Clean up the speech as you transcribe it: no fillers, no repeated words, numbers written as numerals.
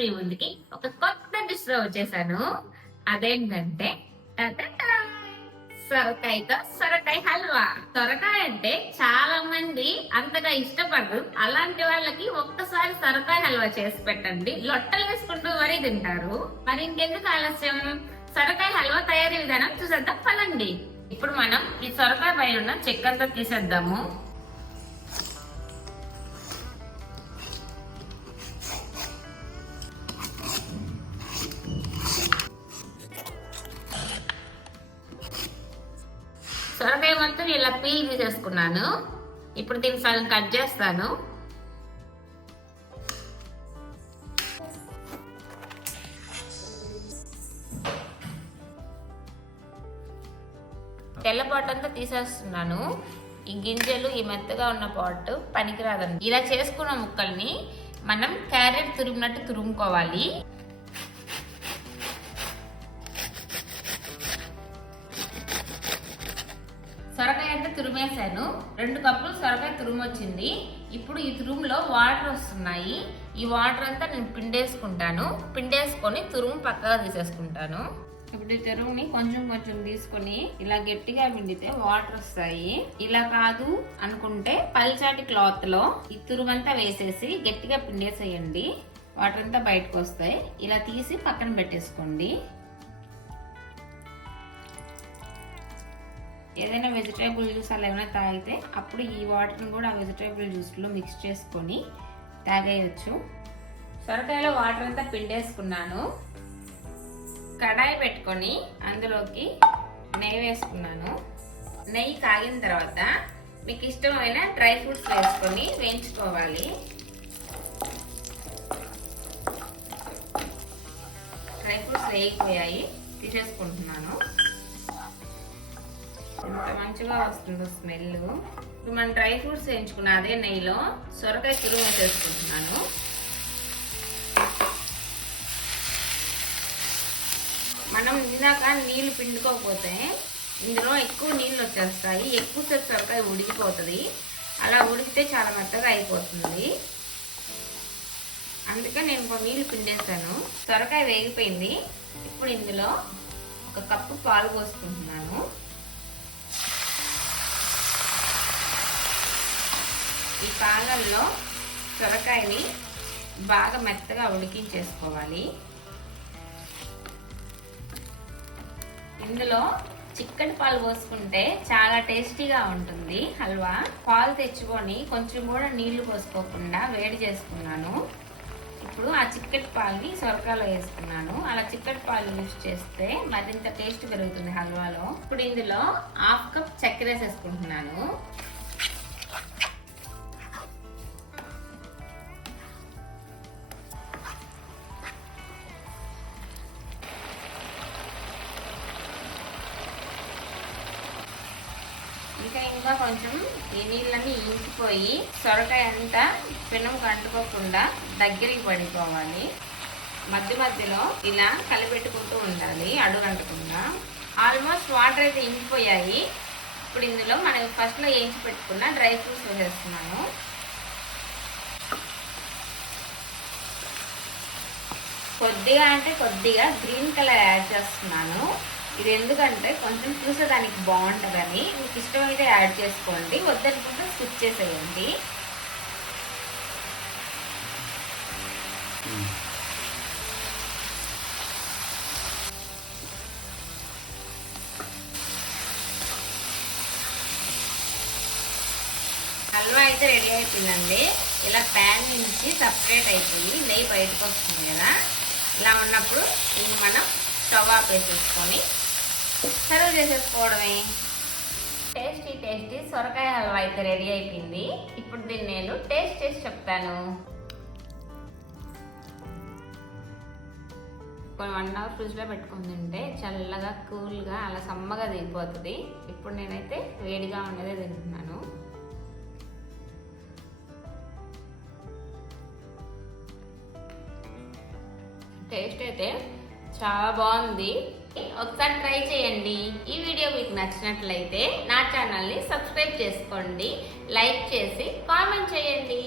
మీ ముందుకి ఒక కొత్త డిష్ లో వచ్చేసాను. అదేంటంటే టటటా! సొరకాయతో సొరకాయ హల్వా. సొరకాయ అంటే చాలా మంది అంతగా ఇష్టపడరు. అలాంటి వాళ్ళకి ఒక్కసారి సొరకాయ హల్వా చేసి పెట్టండి, లొట్టలు వేసుకుంటూ మరీ తింటారు. మరి ఇంకెందుకు ఆలస్యం, సొరకాయ హల్వా తయారీ విధానం చూసేద్దాం పదండి. ఇప్పుడు మనం ఈ సొరకాయ పైన ఉన్న చెక్కంతా తీసేద్దాము. సొరకాయ మొత్తం ఇలా పీల్ తీసేసుకున్నాను. ఇప్పుడు దీన్ని సగం కట్ చేస్తాను. తెల్ల పాట్ అంతా తీసేస్తున్నాను. ఈ గింజలు, ఈ మెత్తగా ఉన్న పాట్ పనికిరాదండి. ఇలా చేసుకున్న ముక్కల్ని మనం క్యారెట్ తురిమినట్టు తురుముకోవాలి. సొరకాయ అంతా తురిమేశాను. 2 కప్పులు సొరకాయ తురుము వచ్చింది. ఇప్పుడు ఈ తురుములో వాటర్ వస్తున్నాయి. ఈ వాటర్ అంతా నేను పిండేసుకుంటాను. పిండేసుకొని తురుము పక్కగా తీసేసుకుంటాను. ఇప్పుడు ఈ తురుముని కొంచెం కొంచెం తీసుకొని ఇలా గట్టిగా పిండితే వాటర్ వస్తాయి. ఇలా కాదు అనుకుంటే పల్చాటి క్లాత్ లో ఈ తురుము అంతా వేసేసి గట్టిగా పిండేసేయండి. వాటర్ అంతా బయటకు వస్తాయి. ఇలా తీసి పక్కన పెట్టేసుకోండి. ఏదైనా వెజిటేబుల్ జ్యూస్ అలా ఏమైనా తాగితే అప్పుడు ఈ వాటర్ని కూడా ఆ వెజిటేబుల్ జ్యూస్లో మిక్స్ చేసుకొని తాగేయచ్చు. సొరకాయలో వాటర్ అంతా పిండేసుకున్నాను. కడాయి పెట్టుకొని అందులోకి నెయ్యి వేసుకున్నాను. నెయ్యి కాగిన తర్వాత మీకు ఇష్టమైన డ్రై ఫ్రూట్స్ వేసుకొని వేయించుకోవాలి. డ్రై ఫ్రూట్స్ వేగిపోయాయి, తీసేసుకుంటున్నాను. ఎంత మంచిగా వస్తుందో స్మెల్. ఇప్పుడు మనం డ్రై ఫ్రూట్స్ వేయించుకున్న అదే నెయ్యిలో సొరకాయ తురుము వేసేసుకుంటున్నాను. మనం ఇందాక నీళ్లు పిండుకోకపోతే ఇందులో ఎక్కువ నీళ్ళు వచ్చేస్తాయి. ఎక్కువసేపు సొరకాయ ఉడికిపోతుంది. అలా ఉడికితే చాలా మెత్తగా అయిపోతుంది. అందుకే నేను ఇంకో నీళ్లు పిండేసాను. సొరకాయ వేగిపోయింది. ఇప్పుడు ఇందులో 1 కప్పు పాలు పోసుకుంటున్నాను. ఈ పాలల్లో సొరకాయని బాగా మెత్తగా ఉడికించేసుకోవాలి. ఇందులో చిక్కటి పాలు పోసుకుంటే చాలా టేస్టీగా ఉంటుంది హల్వా. పాలు తెచ్చుకొని కొంచెం కూడా నీళ్లు పోసుకోకుండా వేడి చేసుకున్నాను. ఇప్పుడు ఆ చిక్కటి పాలని సొరకాయలో వేసుకున్నాను. అలా చిక్కటి పాలు యూజ్ చేస్తే మరింత టేస్ట్ పెరుగుతుంది హల్వాలో. ఇప్పుడు ఇందులో 1/2 కప్ చక్కెర వేసేసుకుంటున్నాను. ఇంకా కొంచెం ఈ నీళ్ళని ఇంకిపోయి సొరకాయ అంతా పెనం కంటుకోకుండా దగ్గరికి పడిపోవాలి. మధ్య మధ్యలో ఇలా కలిపెట్టుకుంటూ ఉండాలి, అడుగంటకుండా. ఆల్మోస్ట్ వాటర్ అయితే ఇంకిపోయాయి. ఇప్పుడు ఇందులో మనం ఫస్ట్లో వేయించి పెట్టుకున్న డ్రై ఫ్రూట్స్ వేసేస్తున్నాను. కొద్దిగా అంటే కొద్దిగా గ్రీన్ కలర్ యాడ్ చేస్తున్నాను. ఇది ఎందుకంటే కొంచెం చూసేదానికి బాగుంటుందని. మీకు ఇష్టమైతే యాడ్ చేసుకోండి, వద్దనుకుంటే స్కిప్ చేసేయండి. హల్వా అయితే రెడీ అయిపోయిందండి. ఇలా ప్యాన్ నుంచి సపరేట్ అయిపోయి నెయ్యి బయటకు వస్తుంది కదా. ఇలా ఉన్నప్పుడు ఇది మనం స్టవ్ ఆపేసేసుకొని సర్వ్ చేసేసుకోవడమే. టేస్టీ సొరకాయ హల్వా అయితే రెడీ అయిపోయింది. ఇప్పుడు దీన్ని నేను టేస్ట్ చేసి చెప్తాను. 1 అవర్ ఫ్రిడ్జ్లో పెట్టుకుని తింటే చల్లగా కూల్గా అలా సమ్మగా దిగిపోతుంది. ఇప్పుడు నేనైతే వేడిగా ఉన్నదే తింటున్నాను. టేస్ట్ అయితే చాలా బాగుంది. ఒకసారి ట్రై చేయండి. ఈ వీడియో మీకు నచ్చినట్లయితే నా ఛానల్ని సబ్స్క్రైబ్ చేసుకోండి, లైక్ చేసి కామెంట్ చేయండి.